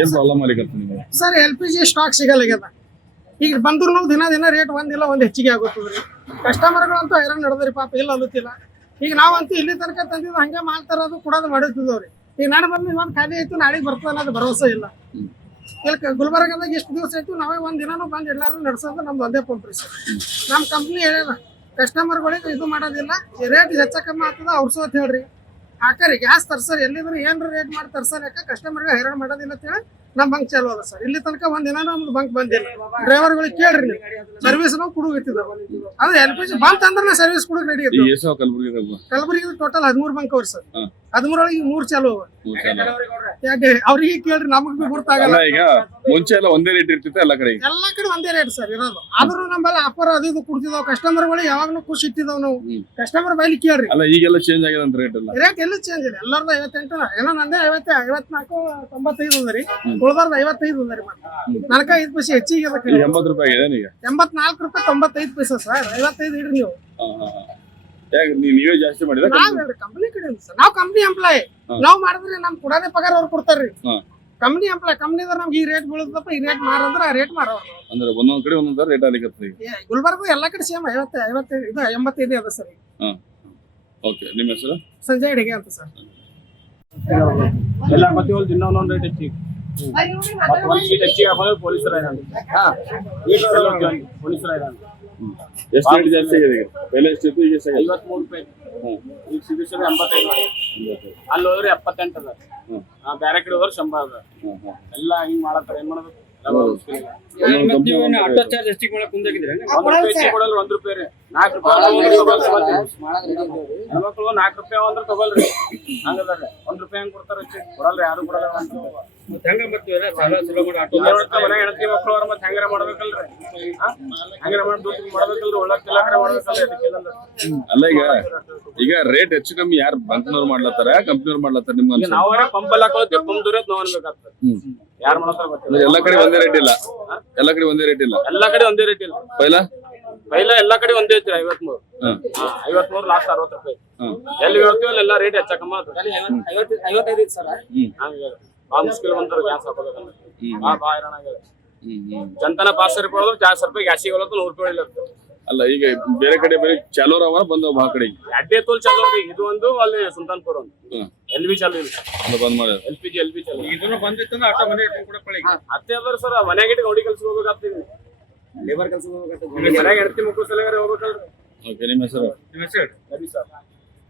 ಏನ್ ಪ್ರಾಬ್ಲಮ್ ಆಗಲಿಕ್ಕೆ ನಿಮಗೆ? ಸರ್ LPG ಸ್ಟಾಕ್ ಸಿಗಲ್ಲಾಗ್ಯದ. ಈಗ ಬಂದ್ರು ದಿನ ರೇಟ್ ಒಂದಿಲ್ಲ ಒಂದ್ ಹೆಚ್ಚಿಗೆ ಆಗುತ್ತದ್ರಿ. ಕಸ್ಟಮರ್ಗಳಂತೂ ಹೈರಾಣ ನಡೆದ್ರಿ ಪಾಪ, ಇಲ್ಲ ಅನ್ನುತ್ತಿಲ್ಲ. ಈಗ ನಾವಂತೂ ಇಲ್ಲಿ ತನಕ ತಂದಿದ್ದು ಹಂಗೆ ಮಾಡ್ತಾರದು ಕೊಡೋದು ಮಾಡಿರ್ತಿದವ್ರಿ. ಈಗ ನಾನು ಬಂದು ಇವತ್ತು ಖಾಲಿ ಆಯ್ತು ನಾಳೆಗೆ ಬರ್ತದೆ ಅನ್ನೋದು ಭರವಸೆ ಇಲ್ಲ. ಇಲ್ಲಿ ಗುಲ್ಬರ್ಗದಾಗ ಎಷ್ಟು ದಿವಸ ಆಯ್ತು ನಾವೇ ಒಂದ್ ದಿನಾನು ಬಂದು ಎಲ್ಲಾರು ನಡ್ಸೋದು ನಮ್ದು ಒಂದೇ ಪಂಪ್ರಿ ಸರ್. ನಮ್ಮ ಕಂಪ್ನಿ ಹೇಳ್ಯಾರ ಕಸ್ಟಮರ್ಗಳಿಗೆ ಇದು ಮಾಡೋದಿಲ್ಲ, ರೇಟ್ ಹೆಚ್ಚ ಕಮ್ಮಿ ಆಗ್ತದ ಅವ್ರಸೋ ಅಂತ ಹೇಳ್ರಿ. ಹಾಕರಿ ಗ್ಯಾಸ್ ತರ್ಸರಿ ಎಲ್ಲಿದ್ರು ಏನ್ರ ರೇಟ್ ಮಾಡಿ ತರ್ಸರ್ ಯಾಕೆ ಕಸ್ಟಮರ್ಗೆ ಹೈರಾಣ ಮಾಡೋದಿಲ್ಲ ಅಂತ ಹೇಳಿ ನಮ್ಮ ಬಂಕ್ ಚಾಲು ಅದ ಸರ್. ಇಲ್ಲಿ ತನಕ ಒಂದ್ ದಿನ ನಮ್ದು ಬಂಕ್ ಬಂದಿಲ್ಲ. ಡ್ರೈವರ್ಗಳಿಗೆ ಕೇಳ್ರಿ ನೀವು, ಸರ್ವಿಸ್ ನಾವು ಕುಡುಗತ್ತಿದ್ದಾವ. ಅದು LPG ಬಂತ ಅಂದ್ರೆ ಸರ್ವಿಸ್ ಕುಡುಗ್ ರೆಡಿ ಇತ್ತು. ಕಲಬುರಗಿ ಟೋಟಲ್ 13 ಬಂಕ್ ಅವ್ರಿ ಸರ್. 13 3 ಚಾಲು ಯಾಕೆ ಅವ್ರಿಗೆ ಕೇಳ್ರಿ, ನಮಗ್ ಬಿ ಗುರ್ತಾಗಲ್ಲ. ಈಗ ಮುಂಚೆ ಎಲ್ಲ ಒಂದೇ ರೇಟ್ ಇರ್ತಿತ್ತು ಎಲ್ಲಾ ಕಡೆ ಒಂದೇ ರೇಟ್ ಸರ್ ಇರೋದು. ಆದ್ರೂ ನಮ್ಮಲ್ಲಿ ಆಫರ್ ಅದು ಇದು ಕೊಡ್ತಿದಾವ್. ಕಸ್ಟಮರ್ಗಳು ಯಾವಾಗ್ಲೂ ಖುಷಿ ಇಟ್ಟಿದಾವ್. ನಾವು ಕಸ್ಟಮರ್ ಬೈಲಿ ಕೇಳ್ರಿ. ಅಲ್ಲ ಈಗೆಲ್ಲ ಚೇಂಜ್ ಆಗಿದೆ ಅಂತ ರೇಟ್ ಎಲ್ಲ ಎಲ್ಲೂ ಚೇಂಜ್ ಇಲ್ಲ. ಎಲ್ಲಾರ್ದು 58 ಏನೋ ನಂದೇ 54 95 ಅಂದ್ರಿ, ಉಳ್ದಾರ್ದು 55 ಅಂದ್ರಿ. ನನಕ 5 ಪೈಸೆ ಹೆಚ್ಚಿಗೆ 80 ರೂಪಾಯಿ ಇದೆ. ಈಗ 84 ರೂಪಾಯಿ 95 ಪೈಸೆ ಸರ್. 55 ಇಡ್ರಿ ನೀವು. ನೀವೇ ಜಾಸ್ತಿ ಮಾಡಿದ್ರೆ ಕಂಪನಿ ಕಡೆ ಸರ್. ನಾವು ಕಂಪನಿ ಎಂಪ್ಲಾಯ್, ನಾವ್ ಮಾಡಿದ್ರೆ ನಮ್ ಕೊಡೋದೇ ಪಗಾರ ಅವ್ರು ಕೊಡ್ತಾರ್ರಿ. ಕಂಪನಿ ಎಂಪ್ಲಾಯ್, ಕಂಪನಿದ್ರ ನಮ್ಗೆ ಈ ರೇಟ್ ಬೀಳುತ್ತಪ್ಪ, ಈ ರೇಟ್ ಮಾರಂದ್ರ ಆ ರೇಟ್ ಮಾರೋರು. ಅಂದ್ರೆ ಒಂದೊಂದ್ ಕಡೆ ಒಂದೊಂದ್ ರೇಟ್ ಆಗ್ಲಿಕ್ಕೆ. ಗುಲ್ಬರ್ಗ ಎಲ್ಲಾ ಕಡೆ ಸೇಮ್ 85 ಅದ ಸರ್. ಓಕೆ, ನಿಮ್ಮ ಹೆಸರು? ಸಂಜಯ್ ಅಡಿಗೆ ಅಂತ ಸರ್. ಎಲ್ಲ ಮತ್ತೆ ಒಂದು ದಿನ ಒಂದೊಂದು ರೇಟ್ ಹೆಚ್ಚಿಗೆ ಒಂದು ಸೀಟ್ ಹೆಚ್ಚಿಗೆ ಹಾಕೋದು ಪೊಲೀಸರ ಎಷ್ಟು ರೇಟ್ ಜಾಸ್ತಿ ಆಗಿದೆ? ಬೆಲೆ ಎಷ್ಟಿತ್ತು? ಈಗ 53 ರೂಪಾಯಿ. ಈಗ ಸಿಗಿಸೋದು 85. ಅಲ್ಲಿ ಹೋದ್ರೆ 78 ಅದ. ಬೇರೆ ಕಡೆ ಹೋದ್ರೆ 100 ಅದ. ಎಲ್ಲ ಹಿಂಗ್ ಮಾಡತ್ತಾರ. ಏನ್ ಮಾಡೋದು? ಆಟೋ ಚಾರ್ಜ್ ಎಷ್ಟಿಗೆ ಮಾಡಕ್ ಮುಂದಾಗಿದ್ರೆ ಕೊಡಲ್ಲ. 1 ರೂಪಾಯಿ ರೀ. 4 ರೂಪಾಯಿ ಹೆಣ್ಮಕ್ಳು 4 ರೂಪಾಯಿ ಅಂದ್ರೆ ತಗೊಳ್ರಿ. ಹಂಗದಾರೆ 1 ರೂಪಾಯಿ ಹಂಗ್ ಕೊಡ್ತಾರ. ಕೊಡಲ್ರಿ, ಯಾರು ಕೊಡಲ್ಲ. ಹೆಂಗ ಬರ್ತೀವಲ್ಲ ಮನೆ ಹೆಣ್ತಿ ಮಕ್ಳು ಅವ್ರ ಮತ್ತೆ ಹೆಂಗಾರ ಮಾಡ್ಬೇಕಲ್ರಿ. ಹೆಂಗಾರ ಮಾಡ್ಬೇಕಲ್ರಿ. ಒಳ್ಳೆ ಮಾಡ್ಬೇಕಲ್ರಿ. ಅಲ್ಲ ಈಗ ರೇಟ್ ಹೆಚ್ಚು ಕಮ್ಮಿ ಯಾರು ಬಂಕ್ನವ್ರು ಮಾಡ್ಲತ್ತಾರ ಕಂಪ್ನಿಯವ್ರು ಮಾಡ್ಲತ್ತಾರ? ನಿಮ್ಗೆ ನಾವೇ ಪಂಪಲ್ಲಿ ಹಾಕೋತೀವಿ. ಪಂಪ್ ದೂರ ನಾವ್ ಅನ್ಬೇಕಾಗ್ತದೆ. ಯಾರು ಮಾಡ್ತಾರ ಗೊತ್ತಿಲ್ಲ. ಎಲ್ಲ ಕಡೆ ಒಂದೇ ರೇಟ್ ಇಲ್ಲ. ಎಲ್ಲ ಕಡೆ ಒಂದೇ ರೇಟ್ ಇಲ್ಲ. ಎಲ್ಲಾ ಕಡೆ ಒಂದೇ ರೇಟ್ ಇಲ್ಲ. ಪೈಲ ಎಲ್ಲಾ ಕಡೆ ಒಂದೇ ಐತ್ರಿ. 53. 53 ಲಾಸ್ಟ್ 60 ರೂಪಾಯಿ. ಎಲ್ಲಿ ಹೇಳ್ತೀವಿ ಎಲ್ಲ ರೇಟ್ ಹೆಚ್ಚಕಮ್ಮ 55 ಸರ್. ಹಂಗ ಬಾ ಮುಸ್ಕಿಲ್ ಬಂದ್ರು ಗ್ಯಾಸ್ ಹಾಕೋಬೇಕಂದ್ರೆ ಬಾ ಹೈರಾಣ ಆಗ್ಯದ. ಜನತನ 500 ರೂಪಾಯಿ ಹೋದ್ರು 400 ರೂಪಾಯಿ ಗ್ಯಾಸಿಗೆ ಹೋಲತ್ತು 100 ರೂಪಾಯಿ ಇಲ್ಲ. ಅಲ್ಲ ಈಗ ಬೇರೆ ಕಡೆ ಬೇರೆ ಚಾಲೋರ್ ಅವ ಬಂದವ ಆ ಕಡೆ ಅಡ್ಡೆ ತೋಲ್ ಚಾಲೋ ರೀ. ಇದು ಒಂದು ಅಲ್ಲಿ ಸುಲ್ತಾನ್ಪುರ ಒಂದು LV ಚಾಲು ಇಲ್ಲ. ಬಂದ್ ಮಾಡಿ LPG ಚಾಲು. ಇದನ್ನ ಬಂದಿತ್ತಂದ್ರೆ ಆಟೋ ಮನೆ ಕೂಡ ಪಳಿ ಅತ್ತೆ ಅದ್ರ ಸರ್. ಮನೆಗೆ ಗೌಡಿ ಕೆಲ್ಸ ಹೋಗ್ಬೇಕಾಗ್ತದೆ. ಲೇಬರ್ ಕೆಲಸ ಹೋಗ್ಬೇಕು. ಮನೆಗೆ ಹೆಂಡತಿ ಮಕ್ಕಳು ಸಲಹೆ ಹೋಗ್ಬೇಕಲ್ರಿ. ಓಕೆ, ನಿಮ್ಮ ಹೆಸರು? ನಿಮ್ಮ ಹೆಸರು? ರವಿ ಸರ್.